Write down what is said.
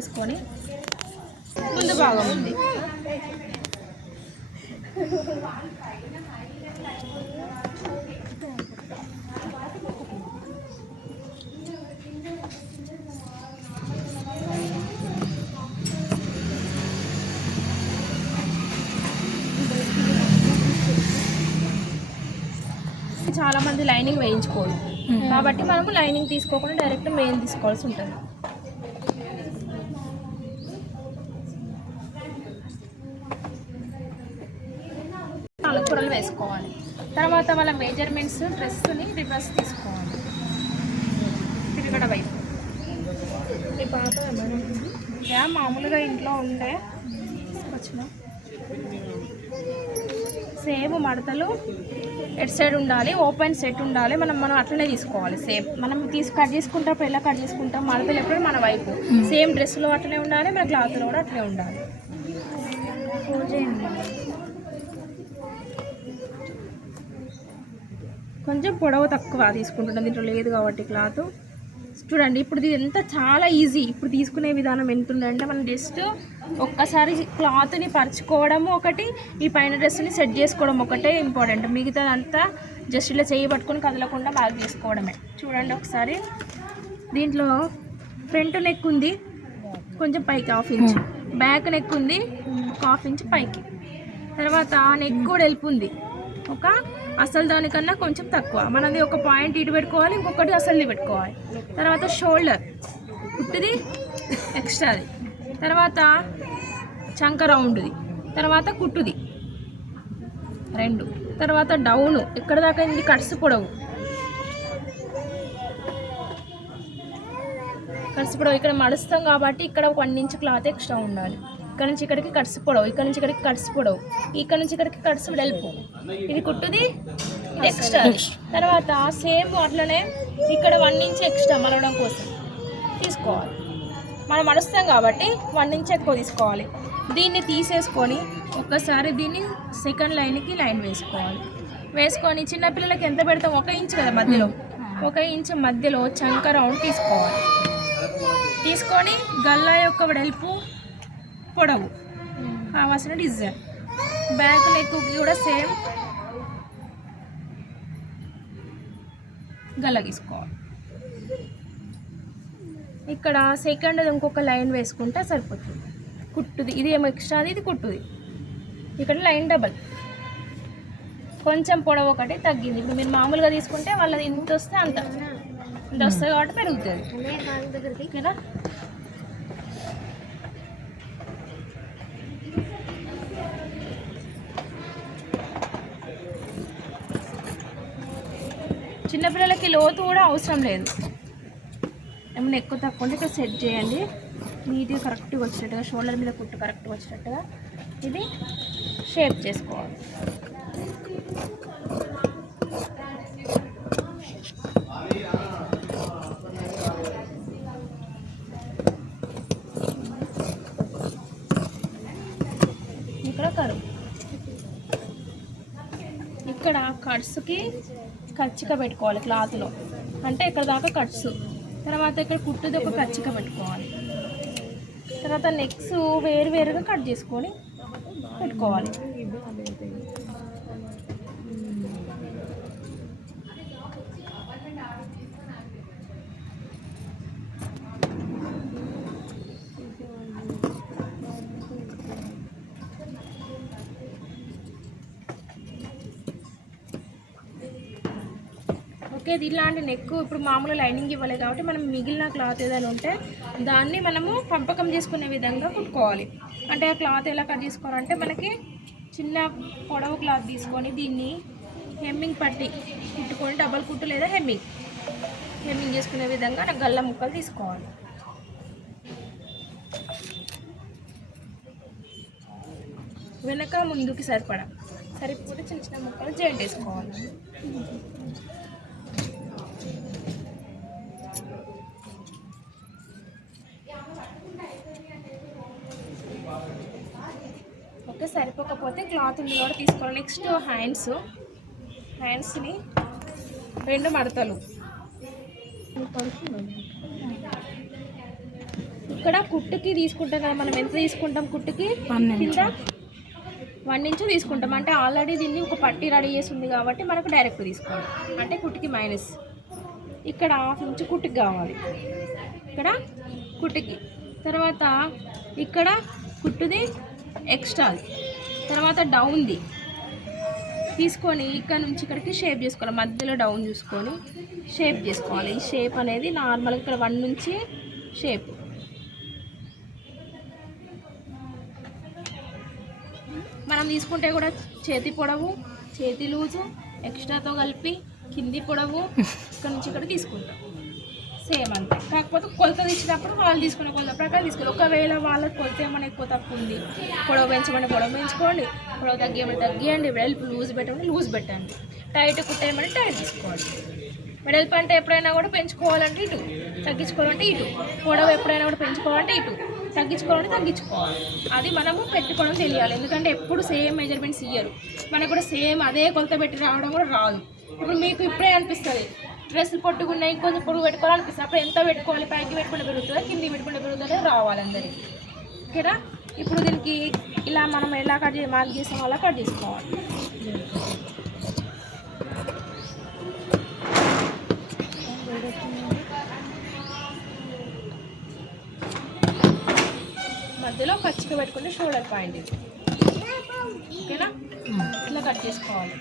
వేసుకొని ముందు భాగం ఉంది. చాలామంది లైనింగ్ వేయించుకోరు కాబట్టి మనము లైనింగ్ తీసుకోకుండా డైరెక్ట్ మెయిన్ తీసుకోవాల్సి ఉంటుంది. నాలుగు పొరలు వేసుకోవాలి. తర్వాత వాళ్ళ మెజర్మెంట్స్ డ్రెస్ని రివర్స్ తీసుకోవాలి. తిరగడ వైపు ఈ పాత ఏమైనా మామూలుగా ఇంట్లో ఉండే తీసుకొచ్చిన సేమ్ మడతలు ఎట్ సైడ్ ఉండాలి, ఓపెన్ సెట్ ఉండాలి. మనం అట్లనే తీసుకోవాలి. సేమ్ మనం కట్ చేసుకుంటాం, ఎలా కట్ చేసుకుంటాం మడతలు ఎప్పుడు మన వైపు సేమ్ డ్రెస్లో అట్లనే ఉండాలి, మన క్లాత్లో కూడా అట్లనే ఉండాలి. కొంచెం పొడవు తక్కువ తీసుకుంటున్నాం, దీంట్లో లేదు కాబట్టి క్లాత్. చూడండి ఇప్పుడు ఇది ఎంత చాలా ఈజీ. ఇప్పుడు తీసుకునే విధానం ఎంత ఉందంటే మనం జస్ట్ ఒక్కసారి క్లాత్ని పరుచుకోవడము ఒకటి, ఈ పైన డ్రెస్ని సెట్ చేసుకోవడం ఒకటే ఇంపార్టెంట్. మిగతాదంతా జస్ట్ ఇలా చేయి పట్టుకొని కదలకుండా బ్యాగ్ చేసుకోవడమే. చూడండి ఒకసారి దీంట్లో ఫ్రంట్ నెక్ ఉంది కొంచెం పైకి 1/2 ఇంచ్, బ్యాక్ నెక్ ఉంది 1/2 ఇంచ్ పైకి, తర్వాత నెక్ కూడా హెల్ప్ ఉంది ఒక అసలు దానికన్నా కొంచెం తక్కువ. మనది ఒక పాయింట్ ఇటు పెట్టుకోవాలి, ఇంకొకటి అసలు పెట్టుకోవాలి. తర్వాత షోల్డర్ కుట్టుది ఎక్స్ట్రాది, తర్వాత చంక రౌండ్ది, తర్వాత కుట్టుది 2, తర్వాత డౌను ఎక్కడ దాకా ఇది కట్స్ పొడవు ఇక్కడ మడుస్తాం కాబట్టి ఇక్కడ 1 ఇంచ్ క్లాత్ ఎక్స్ట్రా ఉండాలి. ఇక్కడ నుంచి ఇక్కడికి కట్స్ పొడవు, ఇక్కడ నుంచి ఇక్కడికి కట్స్ పొడవు, ఇక్కడ నుంచి ఇక్కడికి కట్స్ వెడల్పు. ఇది కుట్టుది, ఇది ఎక్స్ట్రా. తర్వాత సేమ్ అట్లనే ఇక్కడ 1 ఇంచ్ ఎక్స్ట్రా మలవడం కోసం తీసుకోవాలి. మనం మడుస్తాం కాబట్టి 1 ఇంచ్ ఎక్కువ తీసుకోవాలి. దీన్ని తీసేసుకొని ఒక్కసారి దీన్ని సెకండ్ లైన్కి లైన్ వేసుకోవాలి. వేసుకొని చిన్నపిల్లలకి ఎంత పెడతాం 1 ఇంచ్ కదా మధ్యలో, 1 ఇంచ్ మధ్యలో చంక రౌండ్ తీసుకోవాలి. తీసుకొని గల్లా యొక్క వెడల్పు పొడవు కావాల్సిన డిజైన్, బ్యాక్ నెక్ కూడా సేమ్ గల్ల గీసుకోవాలి. ఇక్కడ సెకండ్ ఇంకొక లైన్ వేసుకుంటే సరిపోతుంది. కుట్టుది ఇది ఏమో ఎక్స్ట్రాది, ఇది కుట్టుది. ఇక్కడ లైన్ డబల్, కొంచెం పొడవు ఒకటి తగ్గింది. ఇప్పుడు మీరు మామూలుగా తీసుకుంటే వాళ్ళది ఇంత వస్తే అంత వస్తుంది కాబట్టి పెరుగుతుంది ఓకేనా. చిన్నపిల్లలకి లోతు కూడా అవసరం లేదు, ఏమైనా ఎక్కువ తక్కువ ఉంటే ఇక్కడ సెట్ చేయండి. నీట్గా కరెక్ట్గా వచ్చినట్టుగా షోల్డర్ మీద కుట్టు కరెక్ట్గా వచ్చినట్టుగా ఇది షేప్ చేసుకోవాలి. ఇక్కడ కరువు, ఇక్కడ కట్స్కి కచ్చిక పెట్టుకోవాలి క్లాత్లో, అంటే ఇక్కడ దాకా కట్స్. తర్వాత ఇక్కడ కుట్టుది ఒక కచ్చిక పెట్టుకోవాలి. తర్వాత నెక్స్ వేరువేరుగా కట్ చేసుకొని పెట్టుకోవాలి. ఓకే, ఇది ఇలాంటి నెక్ ఇప్పుడు మామూలు లైనింగ్ ఇవ్వలేదు కాబట్టి మనం మిగిలిన క్లాత్ ఏదైనా ఉంటే దాన్ని మనము పంపకం చేసుకునే విధంగా కుట్టుకోవాలి. అంటే ఆ క్లాత్ ఎలా కట్ చేసుకోవాలంటే మనకి చిన్న పొడవు క్లాత్ తీసుకొని దీన్ని హెమ్మింగ్ పట్టి కుట్టుకొని డబల్ కుట్టు లేదా హెమ్మింగ్ చేసుకునే విధంగా నాకు గల్ల ముక్కలు తీసుకోవాలి. వెనక ముందుకి సరిపోతే చిన్న చిన్న ముక్కలు జాయింట్ వేసుకోవాలి. ఓకే, సరిపోకపోతే క్లాత్ ఉంది కూడా తీసుకోవాలి. నెక్స్ట్ హ్యాండ్స్ని 2 మడతలు ఇక్కడ కుట్టుకి తీసుకుంటాం కదా మనం, ఎంత తీసుకుంటాం కుట్టుకి కింద 1 ఇంచ్ తీసుకుంటాం. అంటే ఆల్రెడీ దీన్ని ఒక పట్టి రెడీ చేసి ఉంది కాబట్టి మనకు డైరెక్ట్ తీసుకోవాలి. అంటే కుట్టుకి మైనస్. ఇక్కడ 1/2 ఇంచ్ కుట్టుకి కావాలి, ఇక్కడ కుట్టుకి. తర్వాత ఇక్కడ కుట్టుది ఎక్స్ట్రాది, తర్వాత డౌన్ది తీసుకొని ఇక్కడ నుంచి ఇక్కడికి షేప్ చేసుకోవాలి. మధ్యలో డౌన్ చూసుకొని షేప్ చేసుకోవాలి. ఈ షేప్ అనేది నార్మల్గా ఇక్కడ 1 నుంచి షేప్. మనం తీసుకుంటే కూడా చేతి పొడవు, చేతి లూజు ఎక్స్ట్రాతో కలిపి కింది పొడవు ఇక్కడ నుంచి ఇక్కడ తీసుకుంటాం సేమ్ అంతే. కాకపోతే కొలత తీసినప్పుడు వాళ్ళు తీసుకునే కొలత ప్రకారం తీసుకోవాలి. ఒకవేళ వాళ్ళకి కొలత ఏమైనా ఎక్కువ తక్కువ ఉంది, పొడవు పెంచమని పొడవు పెంచుకోండి, పొడవు తగ్గేమని తగ్గియండి, వెడల్పు లూజ్ పెట్టమని లూజ్ పెట్టండి, టైట్ కుట్టేయమని టైట్ తీసుకోవాలి. వెడల్పు అంటే ఎప్పుడైనా కూడా పెంచుకోవాలంటే ఇటు, తగ్గించుకోవాలంటే ఇటు, పొడవు ఎప్పుడైనా కూడా పెంచుకోవాలంటే ఇటు, తగ్గించుకోవాలంటే తగ్గించుకోవాలి. అది మనము పెట్టుకోవడం తెలియాలి. ఎందుకంటే ఎప్పుడు సేమ్ మెజర్మెంట్స్ ఇయ్యరు, మనకు కూడా సేమ్ అదే కొలత పెట్టి రావడం కూడా రాదు. ఇప్పుడు మీకు ఇప్పుడే అనిపిస్తుంది డ్రెస్సులు పొట్టుకున్నాయి కొంచెం పొడుగు పెట్టుకోవాలనిపిస్తుంది, అప్పుడు ఎంత పెట్టుకోవాలి, పైకి పెట్టుకుంటే పెరుగుతుందా కింది పెట్టుకుంటే పెరుగుతుందా రావాలి అందరికి. ఓకేనా? ఇప్పుడు దీనికి ఇలా మనం ఎలా మార్క్ చేసామో అలా కట్ చేసుకోవాలి. మధ్యలో పచ్చిగా పెట్టుకుంటే షోల్డర్ పాయింట్ ఇది. ఓకేనా? ఇట్లా కట్ చేసుకోవాలి.